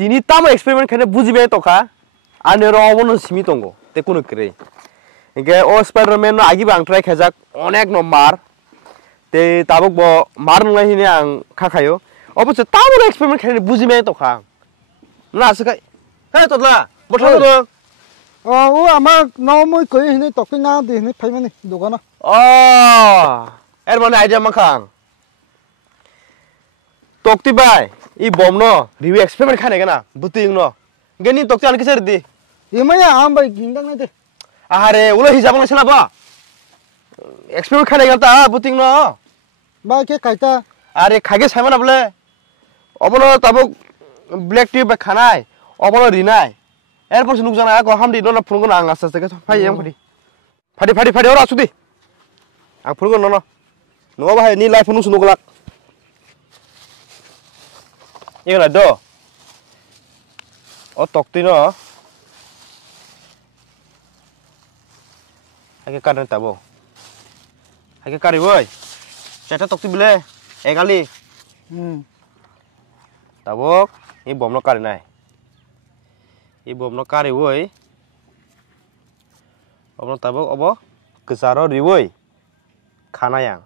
tini tamo experiment kene bujibe toka ane robono simi tongo te kono kre inge o Spider-Man no agi bang try khajak onek no mar te tabok bo mar ngai hine ang khakhayo obose tamo experiment kene bujibe toka na sakai he totla botha do 오 아마 너무 거의 hine tokti na de hine phai mani dogana er mane idea makhang tokti bai I bom no review experiment khane gana buting no geni tokti an kisar di imaya am bai gindang na de are ulo hijab na sela ba experiment khane gata buting no ba ke kaita are khage saimana bole obono tabuk black tea ba khanai obono rinai erpor sunuk jana ko hamdi no phungo na anga sase ke phai em phadi ora sudi ang phungo no no ba ni life nu sunuk lak 이거 너 떡띠너 하게 까는 따보 하게 까리 보이 제타 떡띠 빌래 에갈리 따보 이 bomno 까리 나이 이 bomno 까리 보이 bomno 따보 어버 그사로 리보이 खानायां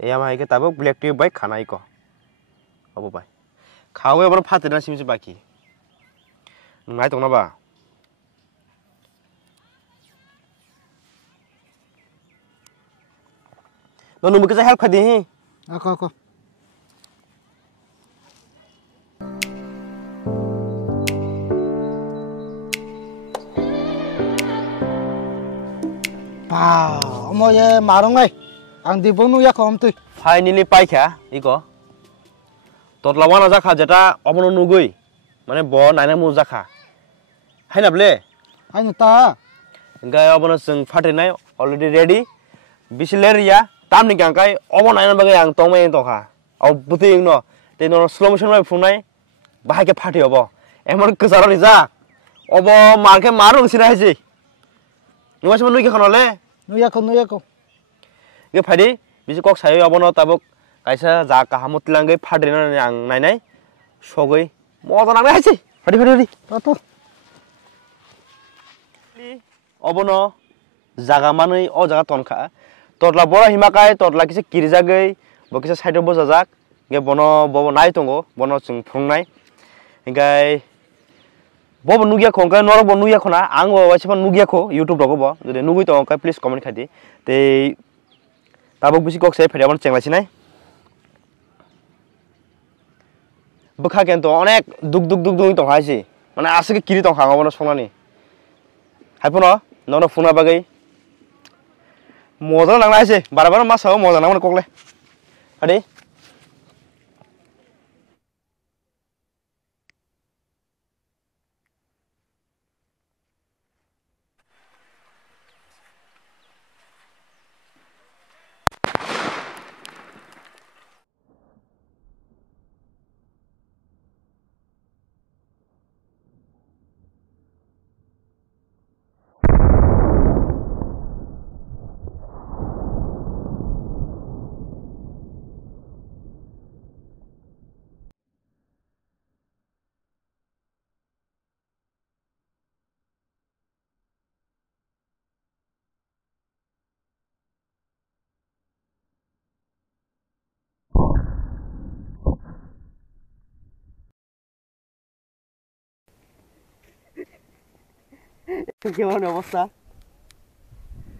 एयामा हाइके Tabo black T bye खाना eco अब bye खावे अपन फातेना सिमसे बाकी नाय दंना बा no नुमके जा help खादि हि आको पा म ये मारंगाय आं दिबनु या खमतै फाइनली पाइखा इको ततलावाना जाखा जेटा अबनो नुगै माने ब नायना मु जाखा हाइनाबले आइनु ता गाय अबनो जों फाटेनाय अलरेडी रेडी बिसिलेरिया तामनि गांकाय अबो नायना बागै आं तंमै तखा औ बुतिं न ते न स्लो मोशन बाय फुनाय बाहायके फाटे अबो एमन गोजारनि जा अबो मारके मारु सिना हाइसै नुवासम नुइके खनले नुयाको गे फादि बिजि कक सायो अबनो ताबक कायसा जा काहामुतलांगै फाद्रेना आं नायनाय सगै मजा नांनाय हाइसै फादि तातो अबनो जागा मानै अ जागा तनखा ततला बरा हिमाकाय ततला किसे किरजागै बकिसे साइडो बजाजाक गे बनो बबो नाय तंगो बनो जों फुंनाय गाय बबो नुगिया खंका नर बो नुगिया खना आं वाइसबा नुगिया खो YouTube दगो बो जदि नुगै तो का प्लीज कमेन्ट खादि ते ताबक बिसि कक साय फादियाबन चेंलासिनाय बखा केन तो अनेक दुग तो हाइसै माने आसके किरि तो हांगाबनो संनानि हाइफनो ननो फुना बागै मजा नांना हाइसै बारा मासाव मजा नांगोन ककले आदि কেমন অবস্থা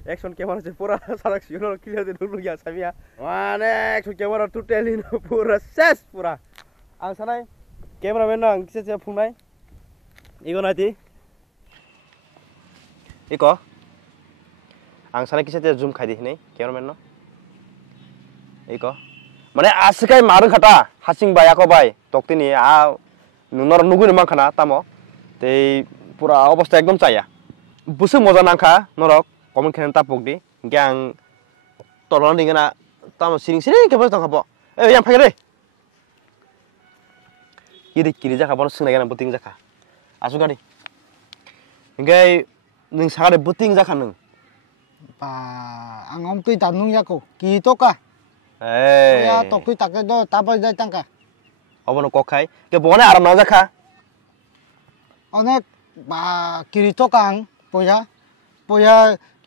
অ্যাকশন ক্যামেরা যে পুরা সারাক সিনো ক্লিয়ার দে নুলু গিয়া সামিয়া মানে অ্যাকশন ক্যামেরা টোটালি পুরা শেষ পুরা आं सानाय क्यामेरामैन आं किसे फुंनाय इगो नाति इको आं सानाय किसे जुम खादि हिनै क्यामेरामैन न इको माने आसकाय मारु खाटा हासिं बायाको बाय तक्तिनि आ नुनर नुगुनि मांखाना तामो ते पुरा अवस्था एकदम चाया बुसु मजा नांखा नरक कमेन्ट खेन तापकदि ग्यां तलन दिगना ताम सिरिं केबो तंखाबो ए यां फागरे किरि जाखा बन सोंनाय गाना बुतिं जाखा आसु गानि इंगाय नों सागारे बुतिं जाखा नों बा आं अमतै दानु याको कि तका ए या तकै ताके दो ताबाय जाय तांका Obo no kokai. Ke bone aram na jakha. Onek ba kiri to kang poya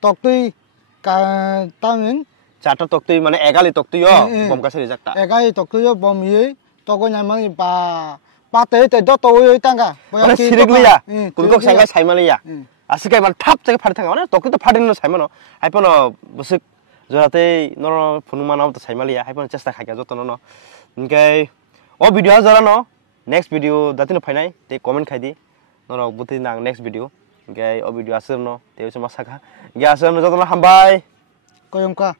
toktui ka tamin Charta toktui mane egali toktui yo bom kasari jakta. egai toktui yo bom ye to ko nyamani ba te do to yo tanga Mane sirigli ya. Kulkok sangai saimali ya. Asikai man tap jaga phari thanga mane tokti to phari no saimano. Haipono busuk jorate no phunumana to saimali ya. Haipono chesta khaika jotono no. Inkai o video jara no next video datino phainai te comment khai di. No buti nang next video. Inkai o video asir no te usama sakha. Inkai asir no jotono hambai. koyongka